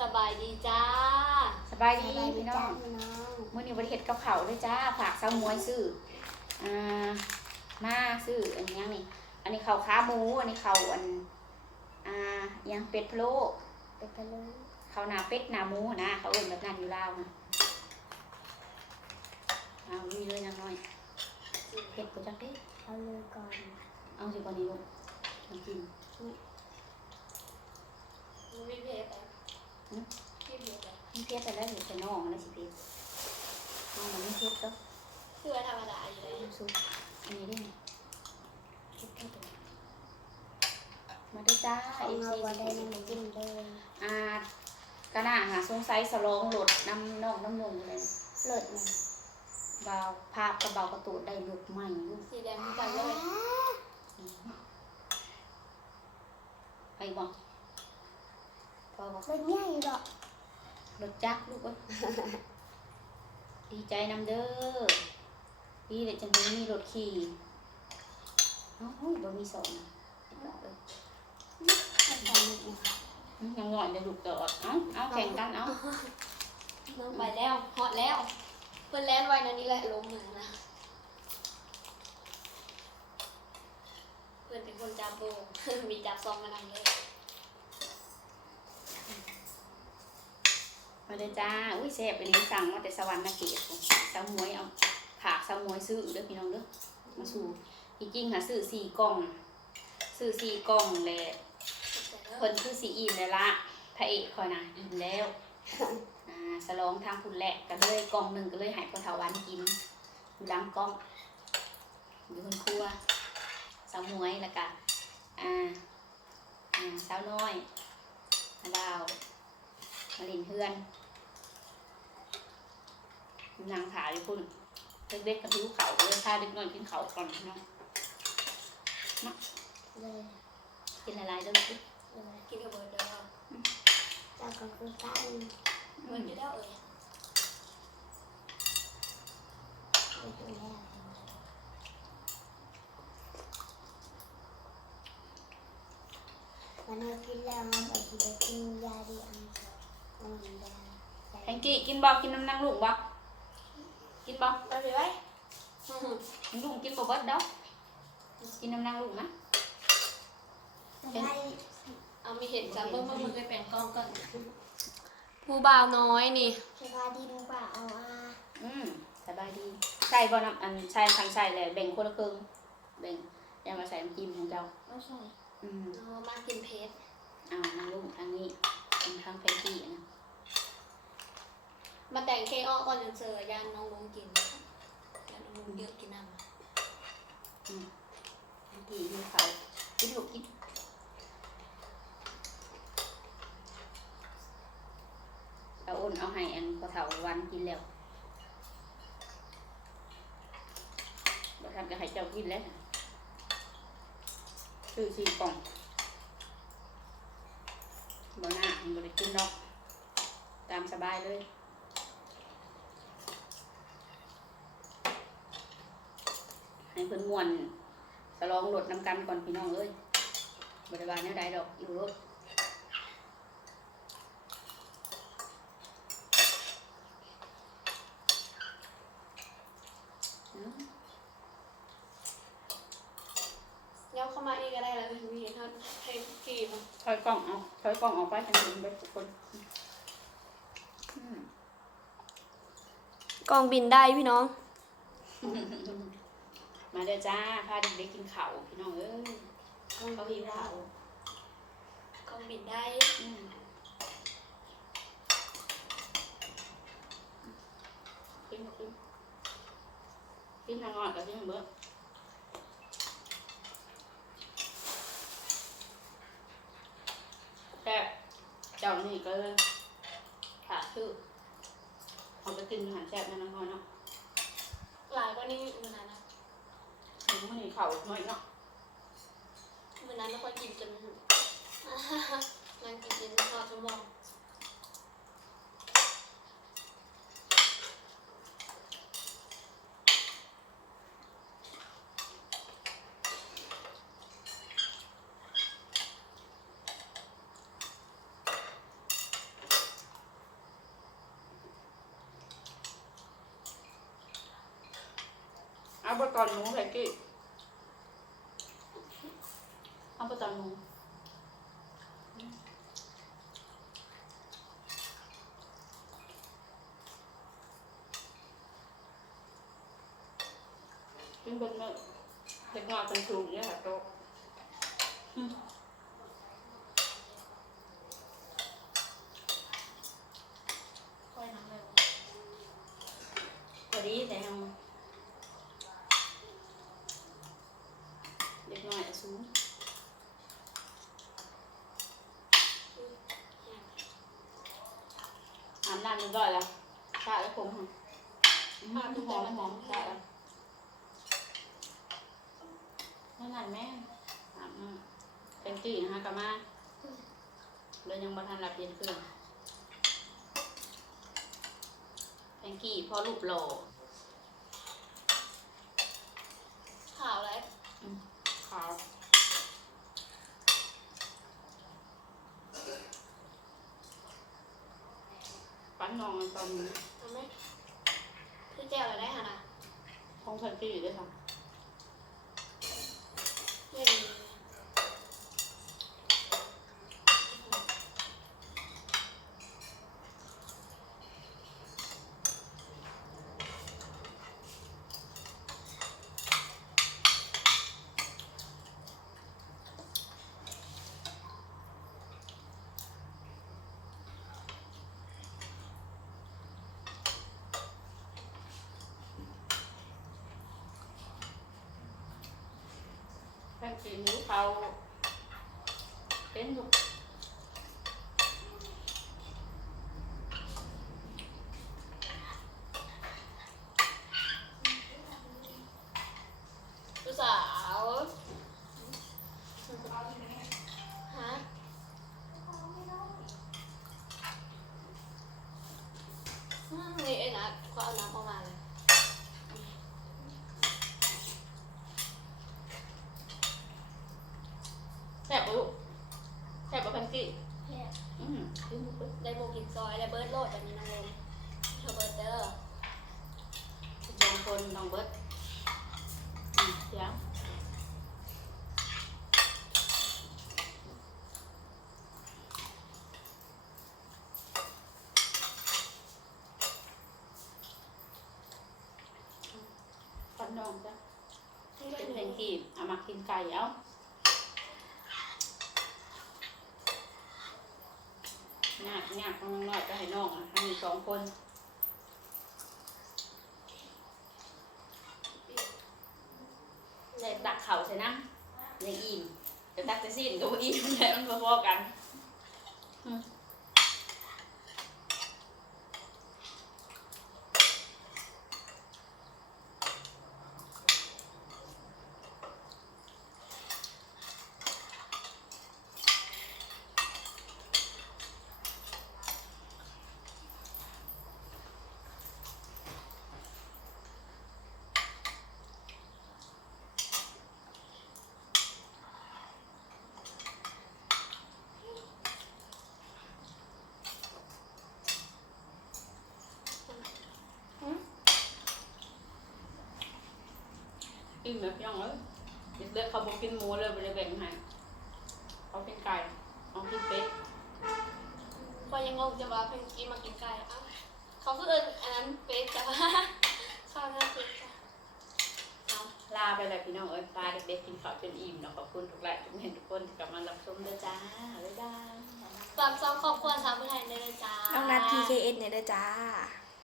สบายดีจ้า สบายสดีบายดีพี่น้จ้าองพี่น้องมื้อนี้บริเฮ็ดกับเขาวด้วยจ้าฝากสาวมวยซื้ออ่ามาซื้ออันนี้นี่ อันนี้เขาวขาหมู อันนี้เขาวอันอ่าอิหยังเป็ดพะโล้เป็นพะโล้เขาวหนาเป็ดหนาหมูนะเขาเอิ้นแบบนั้นอยู่ลาวนะเอามีเลยนางน้อยเผ็ดกูจักเด้เอาเลยก่อนเอาสิก่อนนี้ลูกน้ำจิ้มมันมีเพจอะ พี่เพจอะนี่เผ็ดแต่แล้วเห็นแต่น้องแล้วสิเผ็ดน้องมันไม่เผ็ดก็คือธรรมดาอยู่เลยน้ำซุปอันนี้ได้ไหมเผ็ดแค่ตัวมาด้วยจ้าเอาเอฟมซีได้สิน้ำจิ้มเลยอ่ากะน่าหาสงสัยสลองหลดน้ำนอกน้ำนงเลยเลิศนะเบาภาพกระเบากระตูดได้หลุกใหม่ลูกสีแดงกันเลยไปบอก พอบอกเลิศใหญ่ดอกรถจักรลูกเอ้ยดีใจนำเด้อดีเลยจังเลยมีรถขี่เอ้าบ่มีสอนนะเอ้ยให้ทำนิดหนึงยังง่อยเลยลูกจอดเอ้าเอาแข่งกันเอ้าน้องไปแล้วฮอตแล้วเพื่อนแลนไว้นั่นนี่แหละล้มเหมือนนะเพื่อนเป็นคนจับโบมีจับซองมานำเลย มาเลยจ้า อุ้ยแซ่บอันนี้สั่งมาแต่สวรรค์นาเกตสาวมวยเอาผากสาวมวยซื้อเด้อพี่น้องเด้อมาสู่จริงๆค่ะซื้อสี่กล่อง ซื้อสี่กล่องแหละเพิ่นคือสีอิ่มแล้วละพระเอกคอยนะอิ่มแล้วอ่าสลองทางพุ่นแหละก็เลยกล่องหนึ่งก็เลยหายพอเทาวันกินอยู่หลังกล้องอยู่คนครัวสาวมวยแล้วก็อ่าอ่าสาวน้อยดาว มาลินเพื่อนอยู่นางขาอยู่พุ่นเด็กๆกับผิวเขาเลยพาเด็กน้อยกินเขาก่อนเนาะเลยกินละลายเด้อลูกเลยกินกับเบิร์ดเด้อแล้วก็คือกันเบิร์ดอยู่แล้วเอ่ยไปดูแลวันนี้กินแล้วมันก็จะไปกินยาดีอัน แองกี้กินบ่กินน้ำนางลูกบ่กินบ่ไปไปไว้ลุงกินบ่เบิดดอกกินน้ำนางลูกนะได้เอามีเห็นจับเบิ้งเบิ้งมันเคยแปลงกล้องก่อนผู้บ่าวน้อยนี่สบายดีมึงป่าเอาอาอืมสบายดีใส่บ่น้ำอันใส่ทางใส่เลยแบ่งคนละครึ่งแบ่งอย่ามาใส่น้ำจิ้มของเจ้าไม่ใช่อืมเอามากินเพชรเอานางลูกทางนี้เป็นทางแฟนตี้นะ มาแต่งเคอ้อก่อนจะเจอยานน้องลุงกินยานน้องลุงเยอะกินน้ำแฟนตี้มีเขากินลูกกินเอาอ้นเอาให้อันพอเถาวันกินแล้วบ่ทันก็ให้เจ้ากินแล้วซื้อสี่กล่องบ่หน้ามันบ่ได้กินดอก ตามสบายเลย ให้เพิ่นม่วนสลองรถนำกันก่อนพี่น้องเอ้ยบริวารแนวใดดอกอยู่รถอืมเย้าเข้ามาอีกก็ได้แล้วมีเห็นเขาให้กีบถอยกล่องเอาถอยกล่องออกไปกันถึงไปทุกคนอืมกองบินได้พี่น้อง มาเด้อจ้าพาเด็กๆกินข้าวพี่น้องเอ้ยเขาหิวข้าวกองบินได้อืมกินกินกินทางอ่อนกับกินทางเบื้อแต่เจ้านี่ก็ขาดชื่อเอาไปกินอาหารแซ่บนะน้องน้อยเนาะหลายกว่านี้มือนั้นนะถึง มื้อนี้ข้าวน้อยเนาะมื้อนั้นไม่ค่อยกินจนนั่งกินจนข้าชั่วโมงเอาบตอนนู้นแพ็กกี้ เป็นคนเมื่อเด็กน้อยเป็นสูงเนี่ยค่ะโตะอืมค่อยน้ำเลยพอดีแต่ยังเด็กน้อยอะสูงอาบน้ำเรียบร้อยแล้วสระแล้วผมหอมหอมหอมหอมสระแล้ว นั่นนั่นแม่อาบน้ำเป็นกี่นะคะกลับมาเดินยังบัทันหลับเย็นเครื่องแพงกี้พอรูปโลข่าวอะไรขาวปั้นนองตอนนี้ทำไหมคือแก้วอะไรได้ฮะนะห้องแพงกี้อยู่ด้วยค่ะ ไม่มี แพงกี้นิ้วเขาเป็นลูกลูกสาวฮะอืมนี่เองนะก็เอาน้ำเข้ามาเลย แซ่บปะลูกแซ่บปะแพงกี้ เนี่ย อืมคือมุกเลย ได้โบกินซอยได้เบิร์ดโลดแบบนี้น้องลมเธอเบิร์ดเด้อ สองคนน้อง เบิร์ดเดี๋ยวปั้นนองจ้ะก็เป็นหแพนึ่งงกี้เอามากินไก่เอ้าหนักหนักน้องน้อยก็ให้น้องอะให้มีสองคน ได้ตักเข่า ใช่นะในอิ่มแต่ตักจะสิ้นก็บ่อิ่มแล้วมันพอๆกัน อืมอิ่มแบบยังเลยเด็กๆเขาบอกกินหมูเลยไปเลยแบ่งให้เขากินไก่เขากินเป็ดพอยังงงจะว่าเพนกี้มากินไก่อะเขาก็เอิญอันนั้นเป็ดจ้ะข้าวหน้าเป็ดจ้ะเอาลาไปเลยพี่น้องเอ้ยปลาเด็กๆกินข้าวจนอิ่มเนาะขอบคุณทุกหลายทุกเห็นทุกคนที่กลับมารับชมด้วยจ้าบ๊ายบายฝากซองครอบครัวสาวผู้ไทยได้เลยจ้าน้องนัด PKS เนี่ยด้วยจ้า